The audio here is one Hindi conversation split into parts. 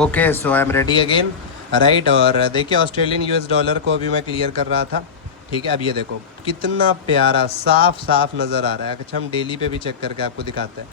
Okay so I am ready again right. और देखिए ऑस्ट्रेलियन यूएस डॉलर को अभी मैं क्लियर कर रहा था। ठीक है, अब ये देखो कितना प्यारा साफ साफ नज़र आ रहा है। अच्छा, हम डेली पे भी चेक करके आपको दिखाते हैं।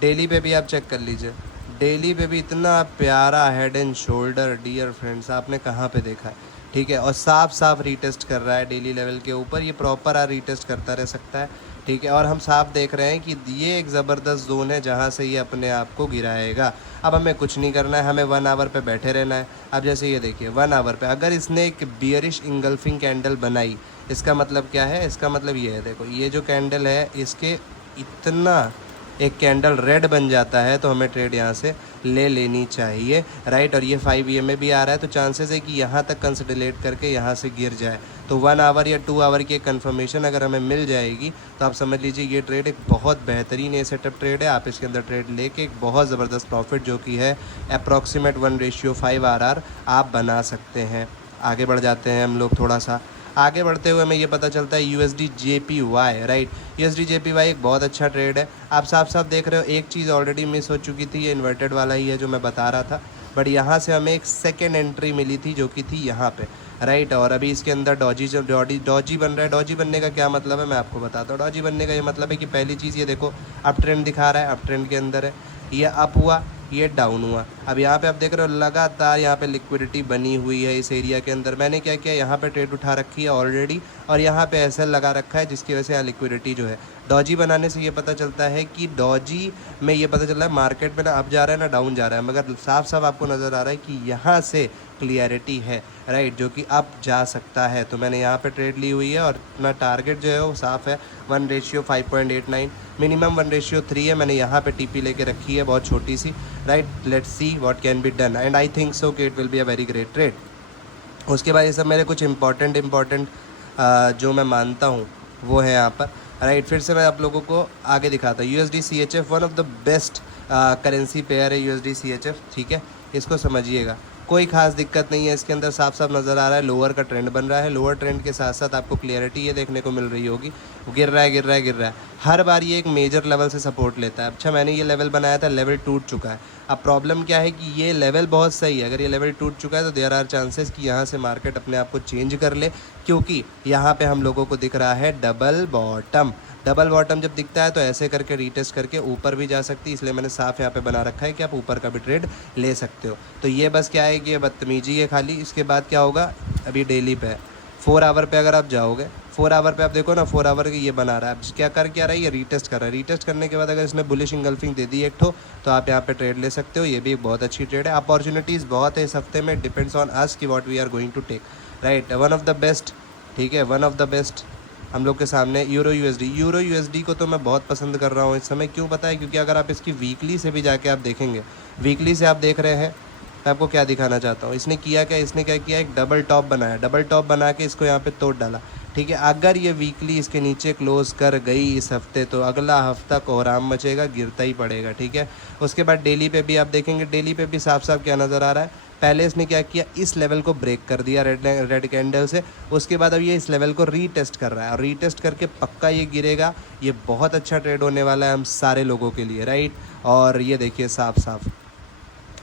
डेली पे भी आप चेक कर लीजिए। डेली पे भी इतना प्यारा head and shoulder dear friends आपने कहाँ पे देखा है। ठीक है, और साफ साफ रीटेस्ट कर रहा है डेली लेवल के ऊपर। ये प्रॉपर रीटेस्ट करता रह सकता है। ठीक है, और हम साफ देख रहे हैं कि ये एक ज़बरदस्त जोन है जहाँ से ये अपने आप को गिराएगा। अब हमें कुछ नहीं करना है, हमें 1 आवर पे बैठे रहना है। अब जैसे ये देखिए 1 आवर पे अगर इसने एक बियरिश इंगल्फिंग कैंडल बनाई, इसका मतलब क्या है? इसका मतलब ये है, देखो ये जो कैंडल है इसके इतना एक कैंडल रेड बन जाता है तो हमें ट्रेड यहाँ से ले लेनी चाहिए राइट। और ये 5 EMA भी आ रहा है तो चांसेस है कि यहाँ तक कंसोलिडेट करके यहाँ से गिर जाए। तो 1 आवर या 2 आवर की एक कन्फर्मेशन अगर हमें मिल जाएगी तो आप समझ लीजिए ये ट्रेड एक बहुत बेहतरीन ये सेटअप ट्रेड है। आप इसके अंदर ट्रेड लेके एक बहुत ज़बरदस्त प्रॉफिट जो कि है अप्रॉक्सीमेट 1:5 RR आप बना सकते हैं। आगे बढ़ जाते हैं हम लोग। थोड़ा सा आगे बढ़ते हुए हमें ये पता चलता है USD JPY right. USD JPY एक बहुत अच्छा ट्रेड है। आप साफ साफ देख रहे हो एक चीज़ ऑलरेडी मिस हो चुकी थी, ये इन्वर्टेड वाला ही है जो मैं बता रहा था। बट यहाँ से हमें एक सेकेंड एंट्री मिली थी जो कि थी यहाँ पे राइट। और अभी इसके अंदर डॉजी बन रहा है। डॉजी बनने का क्या मतलब है मैं आपको बताता हूँ। डॉजी बनने का ये मतलब है कि पहली चीज़ ये देखो अप ट्रेंड दिखा रहा है, अप ट्रेंड के अंदर है, ये अप हुआ, ये डाउन हुआ। अब यहाँ पे आप देख रहे हो लगातार यहाँ पे लिक्विडिटी बनी हुई है इस एरिया के अंदर। मैंने क्या किया, यहाँ पे ट्रेड उठा रखी है ऑलरेडी और यहाँ पे एसएल लगा रखा है जिसकी वजह से यहाँ लिक्विडिटी जो है डॉजी बनाने से ये पता चलता है कि डॉजी में ये पता चल रहा है मार्केट में ना अप जा रहा है ना डाउन जा रहा है, मगर साफ साफ आपको नज़र आ रहा है कि यहाँ से क्लियरिटी है राइट जो कि अप जा सकता है। तो मैंने यहाँ पे ट्रेड ली हुई है और अपना टारगेट जो है वो साफ़ है 1:5.89, मिनिमम 1:3 है। मैंने यहाँ पे टीपी लेके रखी है बहुत छोटी सी right. Let's see what can be done and I think so कि it will be a very great trade. उसके बाद ये सब मेरे कुछ इंपॉर्टेंट जो मैं मानता हूँ वो है यहाँ पर राइट। फिर से मैं आप लोगों को आगे दिखाता हूँ। USD CHF one of the best currency pair है USD CHF। ठीक है, इसको समझिएगा, कोई खास दिक्कत नहीं है इसके अंदर। साफ साफ नज़र आ रहा है लोअर का ट्रेंड बन रहा है। लोअर ट्रेंड के साथ साथ आपको क्लियरिटी ये देखने को मिल रही होगी गिर रहा है गिर रहा है गिर रहा है। हर बार ये एक मेजर लेवल से सपोर्ट लेता है। अच्छा, मैंने ये लेवल बनाया था, लेवल टूट चुका है। अब प्रॉब्लम क्या है कि ये लेवल बहुत सही है, अगर ये लेवल टूट चुका है तो देयर आर चांसेस कि यहाँ से मार्केट अपने आप को चेंज कर ले, क्योंकि यहाँ पे हम लोगों को दिख रहा है डबल बॉटम। डबल बॉटम जब दिखता है तो ऐसे करके रीटेस्ट करके ऊपर भी जा सकती है, इसलिए मैंने साफ यहाँ पे बना रखा है कि आप ऊपर का भी ट्रेड ले सकते हो। तो ये बस क्या है कि ये बदतमीजी है खाली। इसके बाद क्या होगा, अभी डेली पे है 4 आवर पे अगर आप जाओगे 4 आवर पे आप देखो ना 4 आवर की ये बना रहा है। अब क्या रहा है, ये रीटेस्ट कर रहा है। रीटेस्ट करने के बाद अगर इसने बुलिश इंगल्फिंग दे दी एक ठो तो आप यहाँ पे ट्रेड ले सकते हो। ये भी एक बहुत अच्छी ट्रेड है। अपॉर्चुनिटीज़ बहुत है इस हफ्ते में, डिपेंड्स ऑन अस कि what we are going to take right. One of the best, ठीक है, वन ऑफ द बेस्ट हम लोग के सामने यूरो USD को तो मैं बहुत पसंद कर रहा हूँ इस समय। क्यों पता है? क्योंकि अगर आप इसकी वीकली से भी जाके आप देखेंगे, वीकली से आप देख रहे हैं, मैं आपको क्या दिखाना चाहता हूँ। इसने किया क्या, इसने क्या किया, एक डबल टॉप बनाया, डबल टॉप बना के इसको यहाँ पे तोड़ डाला। ठीक है, अगर ये वीकली इसके नीचे क्लोज कर गई इस हफ्ते तो अगला हफ्ता कोहराम मचेगा, गिरता ही पड़ेगा। ठीक है, उसके बाद डेली पे भी आप देखेंगे, डेली पे भी साफ साफ क्या नज़र आ रहा है, पहले इसने क्या किया, इस लेवल को ब्रेक कर दिया रेड कैंडल से। उसके बाद अब ये इस लेवल को रीटेस्ट कर रहा है और रीटेस्ट करके पक्का ये गिरेगा। ये बहुत अच्छा ट्रेड होने वाला है हम सारे लोगों के लिए राइट। और ये देखिए साफ साफ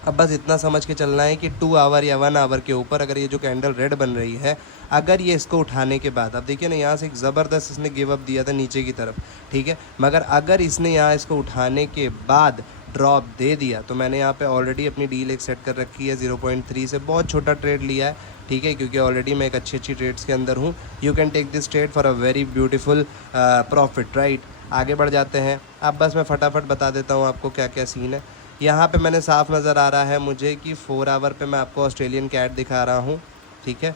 अब बस इतना समझ के चलना है कि 2 आवर या 1 आवर के ऊपर अगर ये जो कैंडल रेड बन रही है, अगर ये इसको उठाने के बाद, अब देखिए ना यहाँ से एक ज़बरदस्त इसने गिव अप दिया था नीचे की तरफ। ठीक है, मगर अगर इसने यहाँ इसको उठाने के बाद ड्रॉप दे दिया तो मैंने यहाँ पे ऑलरेडी अपनी डील एक सेट कर रखी है 0.3 से, बहुत छोटा ट्रेड लिया है। ठीक है, क्योंकि ऑलरेडी मैं एक अच्छी ट्रेड्स के अंदर हूँ। You can take this trade for a very beautiful profit right. आगे बढ़ जाते हैं। अब बस मैं फटाफट बता देता हूँ आपको क्या क्या सीन है। यहाँ पे मैंने साफ नज़र आ रहा है मुझे कि 4 आवर पे मैं आपको ऑस्ट्रेलियन कैट दिखा रहा हूँ। ठीक है,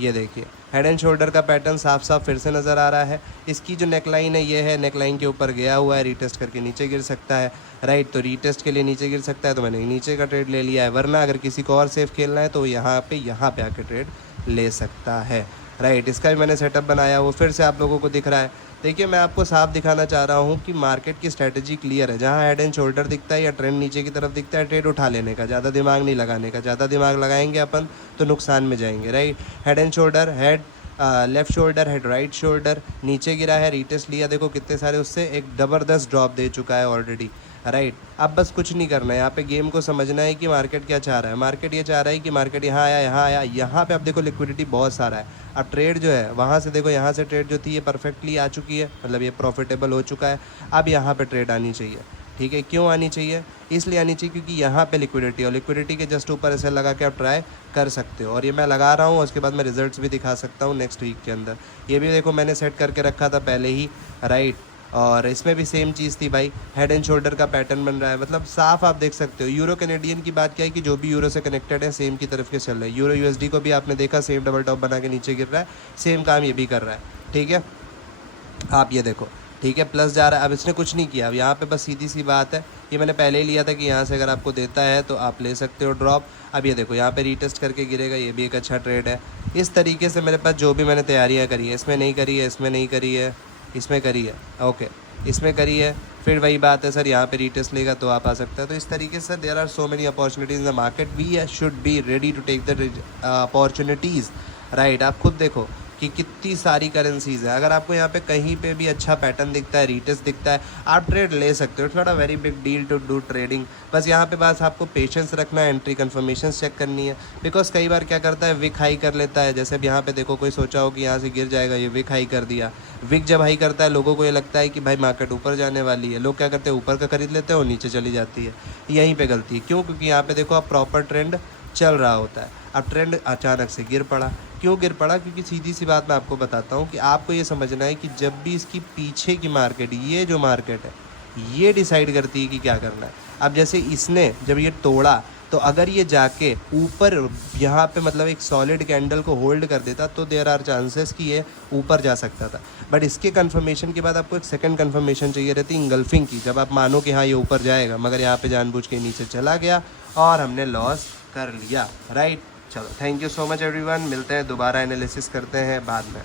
ये देखिए हेड एंड शोल्डर का पैटर्न साफ साफ फिर से नज़र आ रहा है। इसकी जो नेकलाइन है ये है, नेकलाइन के ऊपर गया हुआ है, रीटेस्ट करके नीचे गिर सकता है राइट। तो रीटेस्ट के लिए नीचे गिर सकता है तो मैंने नीचे का ट्रेड ले लिया है, वरना अगर किसी को और सेफ खेलना है तो यहाँ पे आके ट्रेड ले सकता है राइट। इसका भी मैंने सेटअप बनाया, वो फिर से आप लोगों को दिख रहा है। देखिए मैं आपको साफ दिखाना चाह रहा हूँ कि मार्केट की स्ट्रैटेजी क्लियर है। जहाँ हेड एंड शोल्डर दिखता है या ट्रेंड नीचे की तरफ दिखता है, ट्रेड उठा लेने का, ज़्यादा दिमाग नहीं लगाने का। ज़्यादा दिमाग लगाएंगे अपन तो नुकसान में जाएंगे right. Head and shoulder, head left shoulder, head right shoulder, नीचे गिरा है, रीटेस्ट लिया, देखो कितने सारे, उससे एक ज़बरदस्त ड्रॉप दे चुका है ऑलरेडी राइट। अब बस कुछ नहीं करना है, यहाँ पे गेम को समझना है कि मार्केट क्या चाह रहा है। मार्केट ये चाह रहा है कि मार्केट यहाँ आया, यहाँ आया, यहाँ पे अब देखो लिक्विडिटी बहुत सारा है। अब ट्रेड जो है वहाँ से देखो, यहाँ से ट्रेड जो थी ये परफेक्टली आ चुकी है, मतलब ये प्रॉफिटेबल हो चुका है। अब यहाँ पे ट्रेड आनी चाहिए, ठीक है। क्यों आनी चाहिए? इसलिए आनी चाहिए क्योंकि यहाँ पे लिक्विडिटी, और लिक्विडिटी के जस्ट ऊपर ऐसे लगा के आप ट्राई कर सकते हो। और ये मैं लगा रहा हूँ, उसके बाद मैं रिजल्ट्स भी दिखा सकता हूँ नेक्स्ट वीक के अंदर। ये भी देखो मैंने सेट करके रखा था पहले ही, राइट। और इसमें भी सेम चीज़ थी भाई, हेड एंड शोल्डर का पैटर्न बन रहा है, मतलब साफ आप देख सकते हो। यूरो कैनेडियन की बात क्या है कि जो भी यूरो से कनेक्टेड है सेम की तरफ के चल रहे हैं। यूरो यूएसडी को भी आपने देखा सेम डबल टॉप बना के नीचे गिर रहा है, सेम काम ये भी कर रहा है, ठीक है। आप ये देखो, ठीक है, प्लस जा रहा है। अब इसने कुछ नहीं किया, अब यहाँ पे बस सीधी सी बात है, ये मैंने पहले ही लिया था कि यहाँ से अगर आपको देता है तो आप ले सकते हो ड्रॉप। अब ये देखो यहाँ पे रीटेस्ट करके गिरेगा, ये भी एक अच्छा ट्रेड है। इस तरीके से मेरे पास जो भी मैंने तैयारियाँ करी है, इसमें नहीं करी है, इसमें नहीं करी है, इसमें करी है, ओके, इसमें करी है, फिर वही बात है सर यहाँ पे रीटेस्ट लेगा तो आप आ सकते हैं। तो इस तरीके से there are so many opportunities in the market, we should be ready to take the opportunities, right. आप खुद देखो कि कितनी सारी करेंसीज़ है। अगर आपको यहाँ पे कहीं पे भी अच्छा पैटर्न दिखता है, रीटेस्ट दिखता है, आप ट्रेड ले सकते हो। It's not a very big deal to do trading. बस यहाँ पे बस आपको पेशेंस रखना है, एंट्री कन्फर्मेशन चेक करनी है। बिकॉज कई बार क्या करता है, विक हाई कर लेता है। जैसे अब यहाँ पे देखो, कोई सोचा हो कि यहाँ से गिर जाएगा, ये विक हाई कर दिया। विक जब हाई करता है, लोगों को ये लगता है कि भाई मार्केट ऊपर जाने वाली है। लोग क्या करते हैं, ऊपर का खरीद लेते हैं और नीचे चली जाती है। यहीं पर गलती है। क्यों? क्योंकि यहाँ पे देखो, आप प्रॉपर ट्रेंड चल रहा होता है, अब ट्रेंड अचानक से गिर पड़ा। क्यों गिर पड़ा? क्योंकि सीधी सी बात मैं आपको बताता हूँ कि आपको ये समझना है कि जब भी इसकी पीछे की मार्केट, ये जो मार्केट है, ये डिसाइड करती है कि क्या करना है। अब जैसे इसने जब ये तोड़ा, तो अगर ये जाके ऊपर यहाँ पे मतलब एक सॉलिड कैंडल को होल्ड कर देता तो देयर आर चांसेस कि ये ऊपर जा सकता था। बट इसके कंफर्मेशन के बाद आपको एक सेकंड कंफर्मेशन चाहिए रहती इंगल्फिंग की, जब आप मानो कि हाँ ये ऊपर जाएगा, मगर यहाँ पे जानबूझ के नीचे चला गया और हमने लॉस कर लिया, राइट। चलो, thank you so much everyone, मिलते हैं दोबारा, एनालिसिस करते हैं बाद में।